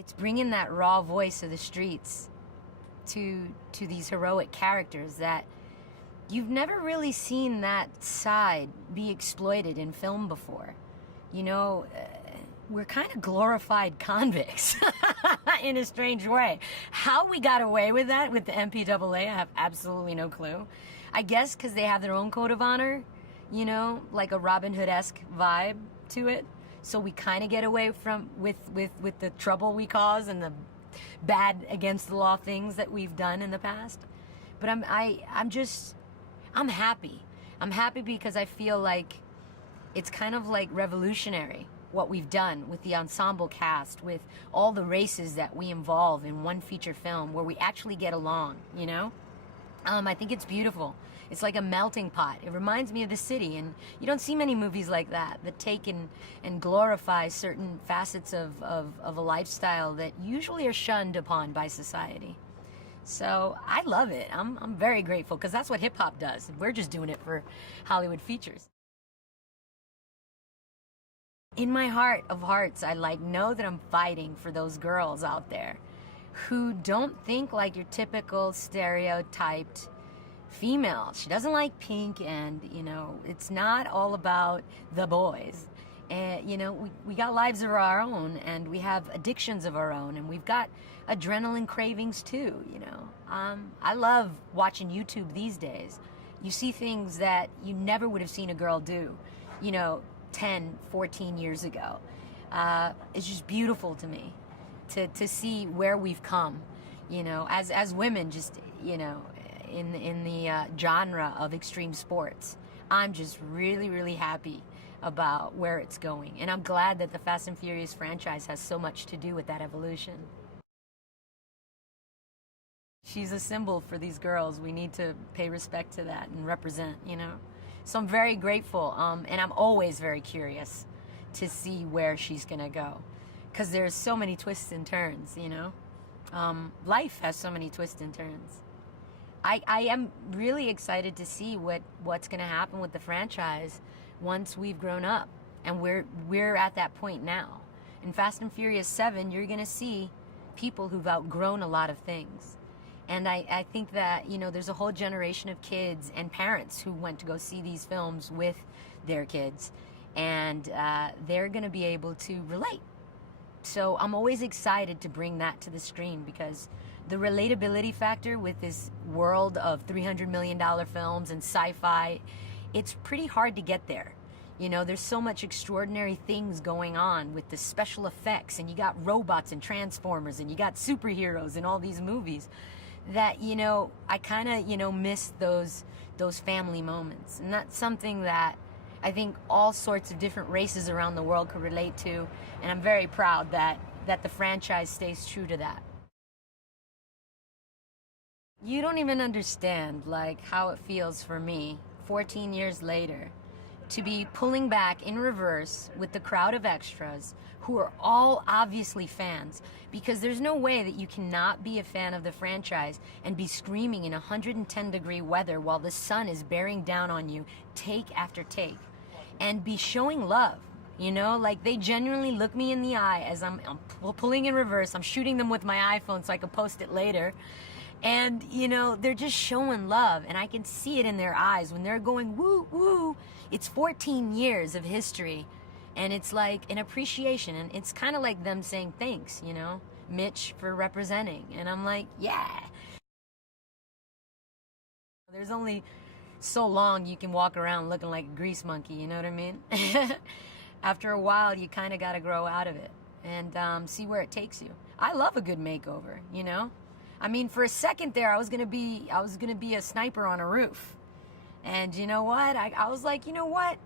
It's bringing that raw voice of the streets to these heroic characters that you've never really seen that side be exploited in film before. You know, we're kind of glorified convicts in a strange way. How we got away with that with the MPAA, I have absolutely no clue. I guess because they have their own code of honor, you know, like a Robin Hood-esque vibe to it. So we kind of get away from with the trouble we cause and the bad against the law things that we've done in the past. But I'm happy. I'm happy because I feel like it's kind of like revolutionary what we've done with the ensemble cast, with all the races that we involve in one feature film where we actually get along, you know? I think it's beautiful. It's like a melting pot. It reminds me of the city, and you don't see many movies like that take and glorify certain facets of a lifestyle that usually are shunned upon by society. So I love it. I'm very grateful because that's what hip-hop does. We're just doing it for Hollywood features. In my heart of hearts, I know that I'm fighting for those girls out there who don't think like your typical stereotyped female. She doesn't like pink, and, you know, it's not all about the boys. And, you know, we got lives of our own, and we have addictions of our own, and we've got adrenaline cravings too, you know. I love watching YouTube these days. You see things that you never would have seen a girl do, you know, 10, 14 years ago. It's just beautiful to me to see where we've come, you know, as women, just, you know, in the genre of extreme sports. I'm just really, really happy about where it's going. And I'm glad that the Fast and Furious franchise has so much to do with that evolution. She's a symbol for these girls. We need to pay respect to that and represent, you know. So I'm very grateful, and I'm always very curious to see where she's gonna go, because there's so many twists and turns, you know. Life has so many twists and turns. I am really excited to see what's gonna happen with the franchise once we've grown up, and we're at that point now. In Fast and Furious 7, you're gonna see people who've outgrown a lot of things. And I think that, you know, there's a whole generation of kids and parents who went to go see these films with their kids, and they're going to be able to relate. So I'm always excited to bring that to the screen, because the relatability factor with this world of $300 million films and sci-fi, it's pretty hard to get there. You know, there's so much extraordinary things going on with the special effects, and you got robots and Transformers, and you got superheroes in all these movies, that, you know, I kind of, you know, miss those family moments. And that's something that I think all sorts of different races around the world could relate to, and I'm very proud that the franchise stays true to that. You don't even understand, like, how it feels for me 14 years later to be pulling back in reverse with the crowd of extras who are all obviously fans, because there's no way that you cannot be a fan of the franchise and be screaming in 110-degree weather while the sun is bearing down on you take after take, and be showing love. You know, like, they genuinely look me in the eye as I'm pulling in reverse. I'm shooting them with my iPhone so I can post it later. And, you know, they're just showing love, and I can see it in their eyes when they're going, woo, woo. It's 14 years of history, and it's like an appreciation, and it's kind of like them saying thanks, you know, Mitch, for representing. And I'm like, yeah. There's only so long you can walk around looking like a grease monkey, you know what I mean? After a while, you kind of got to grow out of it and see where it takes you. I love a good makeover, you know? I mean, for a second there, I was gonna be a sniper on a roof. And you know what? I was like, you know what?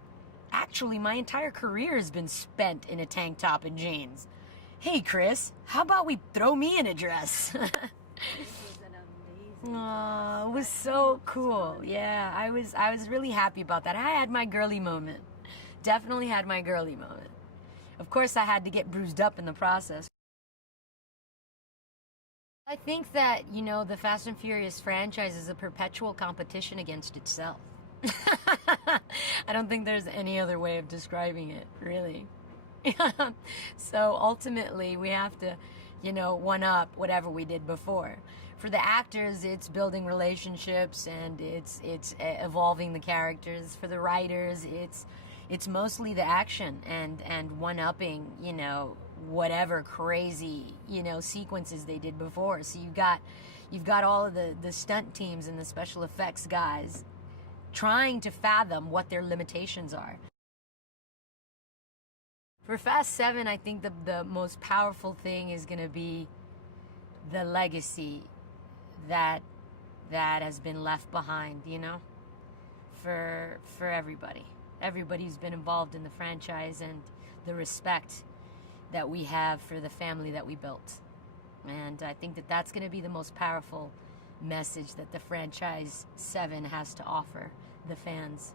Actually, my entire career has been spent in a tank top and jeans. Hey, Chris, how about we throw me in a dress? This was an amazing Oh, it was so cool. Yeah, I was really happy about that. I had my girly moment. Definitely had my girly moment. Of course, I had to get bruised up in the process. I think that, you know, the Fast and Furious franchise is a perpetual competition against itself. I don't think there's any other way of describing it, really. So ultimately, we have to, one up whatever we did before. For the actors, it's building relationships and it's evolving the characters. For the writers, it's mostly the action and one-upping, whatever crazy, sequences they did before. So you've got all of the stunt teams and the special effects guys trying to fathom what their limitations are. For Fast 7, I think the most powerful thing is going to be the legacy that has been left behind, for everybody. Everybody who's been involved in the franchise, and the respect that we have for the family that we built. And I think that's going to be the most powerful message that the franchise 7 has to offer the fans.